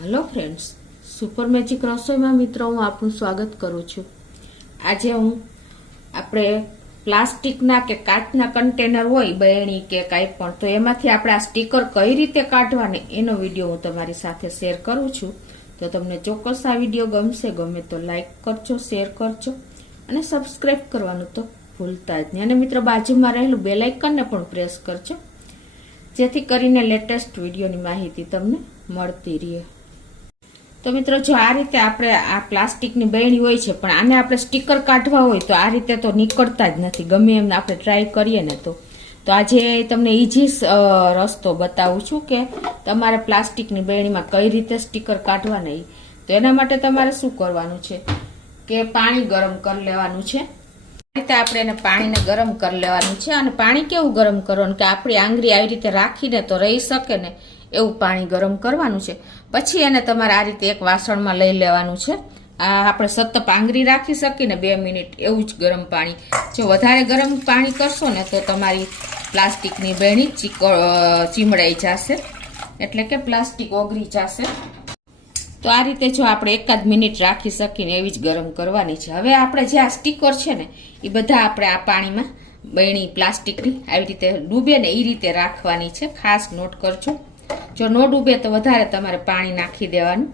Hello friends, super magic रसोई में मित्रों हूँ आपનું સ્વાગત કરું છું। આજે હું આપણે પ્લાસ્ટિકના કે કાચના કન્ટેનર હોય બરણી કે કાંઈ પણ, તો એમાંથી આપણે આ સ્ટીકર કઈ રીતે કાઢવાને એનો વિડીયો હું તમારી સાથે શેર કરું છું। તો તમને ચોક્કસ આ વિડીયો ગમે તો લાઈક કરજો, શેર કરજો અને સબસ્ક્રાઇબ કરવાનું તો ભૂલતા જ નહીં। અને મિત્રો બાજુમાં રહેલું બેલ આઇકનને પણ પ્રેસ કરજો, જેથી કરીને લેટેસ્ટ વિડીયોની માહિતી તમને મળતી રહે। तो मित्रों जो आ रीते आपणे आ प्लास्टिकनी बरणी होय छे, पण आने आपणे स्टीकर काढवा होय तो आ रीते तो निकळता ज नथी, गमे एम आपणे ट्राय करीए ने तो आजे तमने इजी रस्तो बतावुं छुं के तमारे प्लास्टिकनी बरणीमां कई रीते स्टीकर काढवा नहीं। तो एना माटे तमारे शुं करवानुं छे के पाणी गरम कर लेवानुं छे। आ रीते आपणे एने पाणीने गरम कर लेवानुं छे अने पाणी केवुं गरम करवानुं के आपणी आंगળી આવી રીતે રાખીને તો રહી શકે ને એવું પાણી ગરમ કરવાનું છે। પછી એને તમારે આ રીતે એક વાસણમાં લઈ લેવાનું છે। આ આપણે સતત આંગળી રાખી શકીને 2 મિનિટ એવું જ ગરમ પાણી। જો વધારે ગરમ પાણી કરશો ને તો તમારી પ્લાસ્ટિકની બરણી ચીમડાઈ જશે, એટલે કે પ્લાસ્ટિક ઓગળી જશે। તો આ રીતે જો આપણે 1 મિનિટ રાખી શકીને એવી જ ગરમ કરવાની છે। હવે આપણે જે આ સ્ટીકર છે ને એ બધા આપણે આ પાણીમાં બરણી પ્લાસ્ટિકની આવી રીતે ડૂબે ને એ રીતે રાખવાની છે, ખાસ નોટ કરજો। जो न डूबे तो वधारे तमारे पाणी नाखी देवानुं,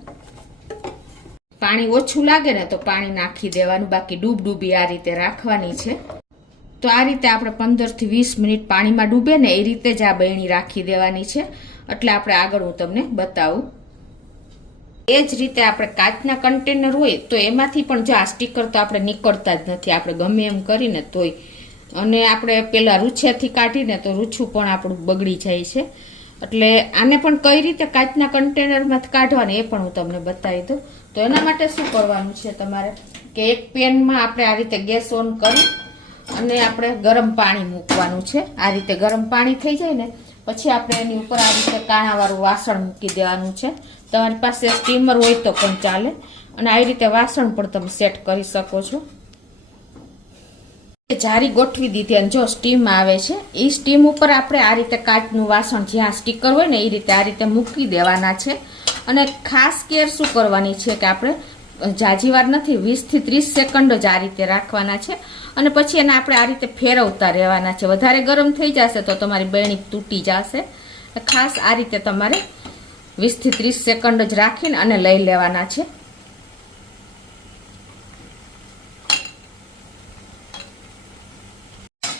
पाणी ओछुं लागे ने तो पाणी नाखी देवानुं, बाकी डूबी आ रीते राखवानी छे। तो आ रीते आपणे 15 થી 20 मिनिट पाणीमां डूबे ने ए रीते ज आ बरणी राखी देवानी छे। એટલે આપણે આગળ હું તમને બતાવું। એ જ રીતે આપણે કાચના કન્ટેનર હોય તો એમાંથી પણ જો આ સ્ટીકર તો આપણે નીકળતા જ નથી, આપણે ગમે એમ કરીને તોય, અને આપણે પેલા રૂછેથી કાઢીને તો રૂછું પણ આપણું બગડી જાય છે। એટલે આને પણ કઈ રીતે કાચના કન્ટેનરમાંથી કાઢવાને એ પણ હું તમને બતાવી દઉં। તો એના માટે શું કરવાનું છે તમારે કે એક પેનમાં આપણે આ રીતે ગેસ ઓન કરી અને આપણે ગરમ પાણી મૂકવાનું છે। આ રીતે ગરમ પાણી થઈ જાય ને પછી આપણે એની ઉપર આ રીતે કાણાવાળું વાસણ મૂકી દેવાનું છે। તમારી પાસે સ્ટીમર હોય તો પણ ચાલે, અને આવી રીતે વાસણ પણ તમે સેટ કરી શકો છો। જારી ગોઠવી દીધી અને જો સ્ટીમ આવે છે એ સ્ટીમ ઉપર આપણે આ રીતે કાચનું વાસણ જ્યાં સ્ટીકર હોય ને એ રીતે આ રીતે મૂકી દેવાના છે। અને ખાસ કેર શું કરવાની છે કે આપણે જાજી વાર નથી, 20 થી 30 સેકન્ડ જ આ રીતે રાખવાના છે। અને પછી એને આપણે આ રીતે ફેરવતા રહેવાના છે। વધારે ગરમ થઈ જશે તો તમારી બરણી તૂટી જશે। ખાસ આ રીતે તમારે 20 થી 30 સેકન્ડ જ રાખીને અને લઈ લેવાના છે।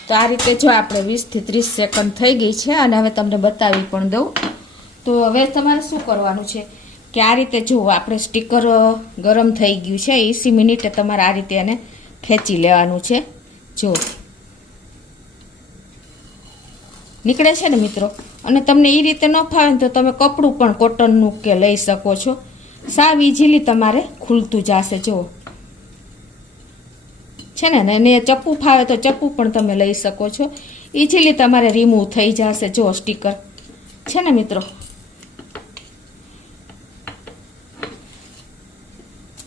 તો આ રીતે જો આપણે 20 થી 30 સેકન્ડ થઈ ગઈ છે અને હવે તમને બતાવી પણ દઉં। તો હવે તમારે શું કરવાનું છે કે આ રીતે જો આપણે સ્ટીકર ગરમ થઈ ગયું છે, 80 મિનિટે તમારે આ રીતે એને ખેંચી લેવાનું છે। જો નીકળે છે ને મિત્રો, અને તમને એ રીતે ન ફાવે તો તમે કપડું પણ કોટનનું કે લઈ શકો છો, સાવ ઇઝીલી તમારે ખુલતું જશે। જો છે ને, એને ચપ્પુ ફાવે તો ચપ્પુ પણ તમે લઈ શકો છો, ઇઝીલી તમારે રિમૂવ થઈ જશે। જો સ્ટીકર છે ને મિત્રો,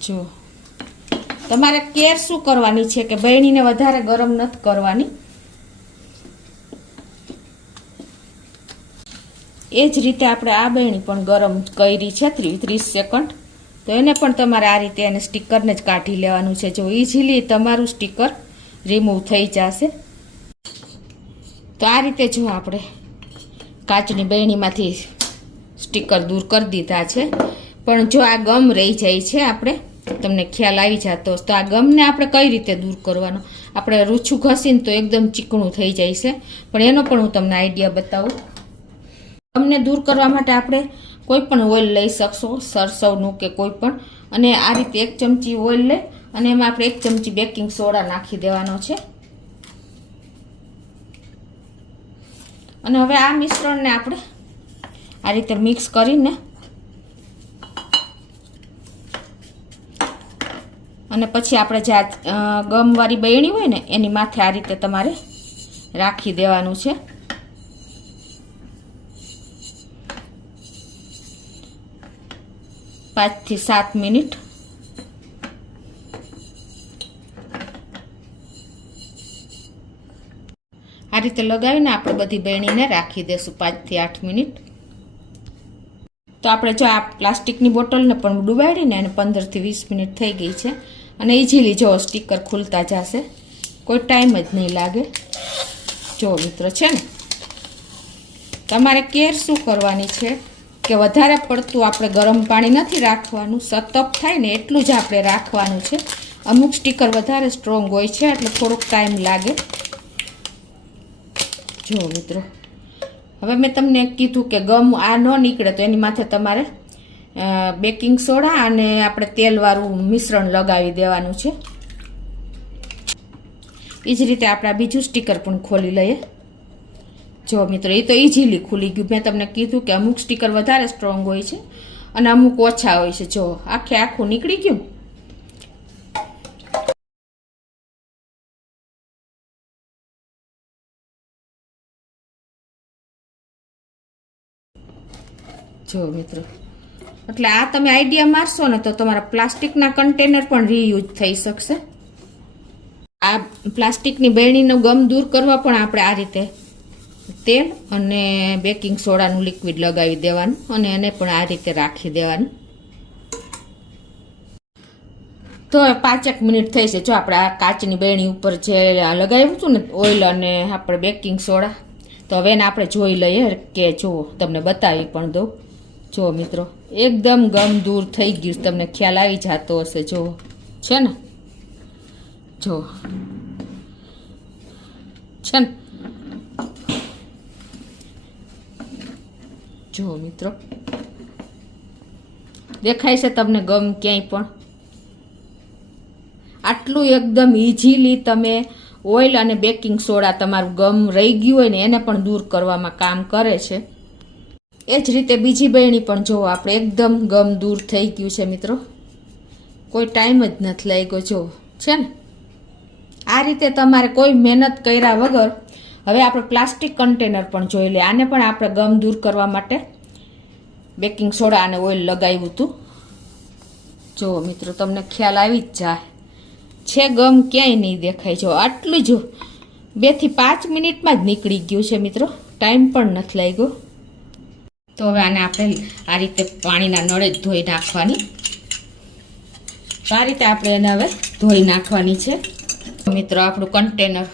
જો તમારે કેર શું કરવાની છે કે બરણીને વધારે ગરમ નથી કરવાની। એ જ રીતે આપણે આ બરણી પણ ગરમ કરી છે 30 સેકન્ડ। તો એને પણ તમારે આ રીતે એને સ્ટીકરને જ કાઢી લેવાનું છે। જો ઇઝીલી તમારું સ્ટીકર રિમૂવ થઈ જશે। તો આ રીતે જો આપણે કાચની બરણીમાંથી સ્ટીકર દૂર કરી દીધા છે, પણ જો આ ગમ રહી જાય છે, આપણે તમને ખ્યાલ આવી જતો તો આ ગમને આપણે કઈ રીતે દૂર કરવાનો, આપણે રૂછું ઘસીને તો એકદમ ચીકણું થઈ જાય છે, પણ એનો પણ હું તમને આઈડિયા બતાવું। ગમને દૂર કરવા માટે આપણે કોઈ પણ ઓઇલ લઈ શકશો, સરસવનું કે કોઈ પણ, અને આ રીતે 1 ચમચી ઓઇલ લઈ અને એમાં આપણે 1 ચમચી બેકિંગ સોડા નાખી દેવાનો છે। અને હવે આ મિશ્રણને આપણે આ રીતે મિક્સ કરીને અને પછી આપણે જે ગમવાળી બરણી હોય ને એની માથે આ રીતે તમારે રાખી દેવાનું છે। 5 થી 7 મિનિટ આ રીતે લગાવીને આપણે બધી બરણીને રાખી દેશું 5 થી 8 મિનિટ। તો આપણે જો આ પ્લાસ્ટિકની બોટલને પણ ડુબાડીને અને 15 થી 20 મિનિટ થઈ ગઈ છે અને ઇઝીલી જો સ્ટીકર ખુલતા જશે, કોઈ ટાઈમ જ નહીં લાગે. જો મિત્રો છે ને, તમારે કેર શું કરવાની છે કે વધારે પડતું આપણે ગરમ પાણી નથી રાખવાનું, સતપ થાય ને એટલું જ આપણે રાખવાનું છે. અમુક સ્ટીકર વધારે સ્ટ્રોંગ હોય છે એટલે થોડોક ટાઈમ લાગે. જો મિત્રો, હવે મેં તમને કીધું કે ગમ આ ન નીકળે તો એની માથે તમારે બેકિંગ સોડા અને આપણે તેલવાળું મિશ્રણ લગાવી દેવાનું છે. એ જ રીતે આપણે બીજું સ્ટીકર પણ ખોલી લઈએ. જો મિત્રો, એ તો ઇઝીલી ખુલી ગયું. મેં તમને કીધું કે અમુક સ્ટીકર વધારે સ્ટ્રોંગ હોય છે અને અમુક ઓછા હોય છે. જો આખું નીકળી ગયું. જો મિત્રો, એટલે આ તમે આઈડિયા મારશો ને તો તમારા પ્લાસ્ટિકના કન્ટેનર પણ રીયુઝ થઈ શકશે. આ પ્લાસ્ટિકની બેરણીનો ગમ દૂર કરવા પણ આપણે આ રીતે તેલ અને બેકિંગ સોડાનું લિક્વિડ લગાવી દેવાનું અને એને પણ આ રીતે રાખી દેવાનું. તો 5 મિનિટ થઈ છે. જો આપણે આ કાચની બેરણી ઉપર જે લગાવ્યું હતું ને ઓઇલ અને આપણે બેકિંગ સોડા, તો હવે એને આપણે જોઈ લઈએ કે જુઓ, તમને બતાવી પણ દઉં. જો મિત્રો, એકદમ ગમ દૂર થઈ ગયું, તમને ખ્યાલ આવી જતો હશે. જો છે ને, જો છે ને, જો મિત્રો, દેખાય છે તમને ગમ ક્યાંય પણ? આટલું એકદમ ઇઝીલી તમે ઓઇલ અને બેકિંગ સોડા તમારું ગમ રહી ગયું હોય ને એને પણ દૂર કરવામાં કામ કરે છે. એ જ રીતે બીજી બેરણી પણ જો આપણે એકદમ ગમ દૂર થઈ ગયું છે મિત્રો, કોઈ ટાઈમ જ નથી લાગ્યો. જો છે ને, આ રીતે તમારે કોઈ મહેનત કર્યા વગર હવે આપણે પ્લાસ્ટિક કન્ટેનર પણ જોઈ લે. આને પણ આપણે ગમ દૂર કરવા માટે બેકિંગ સોડા અને ઓઇલ લગાવ્યું હતું. જો મિત્રો, તમને ખ્યાલ આવી જ જાય છે, ગમ ક્યાંય નહીં દેખાય. જો આટલું જો 2 થી 5 મિનિટમાં જ નીકળી ગયું છે મિત્રો, ટાઈમ પણ નથી લાગ્યો. તો હવે આને આપણે આ રીતે પાણીના નળે જ ધોઈ નાખવાની. તો આ રીતે આપણે એને હવે ધોઈ નાખવાની છે. મિત્રો, આપણું કન્ટેનર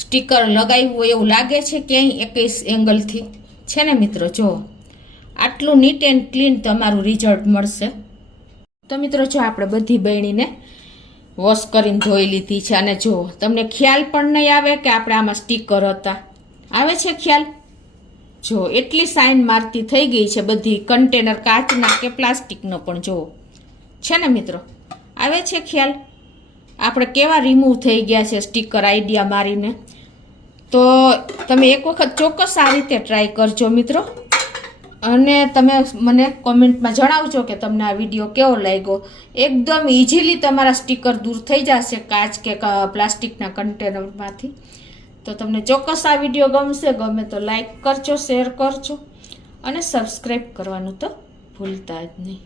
સ્ટીકર લગાવ્યું હોય એવું લાગે છે ક્યાંય 21 એંગલથી છે ને મિત્રો. જો આટલું નીટ એન્ડ ક્લીન તમારું રિઝલ્ટ મળશે. તો મિત્રો, જો આપણે બધી બેરણીને વોશ કરીને ધોઈ લીધી છે અને જો તમને ખ્યાલ પણ નહીં આવે કે આપણે આમાં સ્ટીકર હતા. આવે છે ખ્યાલ? જો એટલી સાઇન મારતી થઈ ગઈ છે બધી કન્ટેનર, કાચના કે પ્લાસ્ટિકનો પણ. જો છે ને મિત્રો, આવે છે ખ્યાલ? આપણે કેવા રિમૂવ થઈ ગયા છે સ્ટીકર આઈડિયા મારીને. તો તમે એક વખત ચોક્કસ આ રીતે ટ્રાય કરજો મિત્રો, અને તમે મને કોમેન્ટમાં જણાવજો કે તમને આ વિડીયો કેવો લાગ્યો. એકદમ ઇઝીલી તમારા સ્ટીકર દૂર થઈ જશે કાચ કે પ્લાસ્ટિકના કન્ટેનરમાંથી. તો તમને ચોક્કસ આ વિડીયો ગમશે. ગમે તો લાઈક કરજો, શેર કરજો અને સબસ્ક્રાઈબ કરવાનું તો ભૂલતા જ નહીં.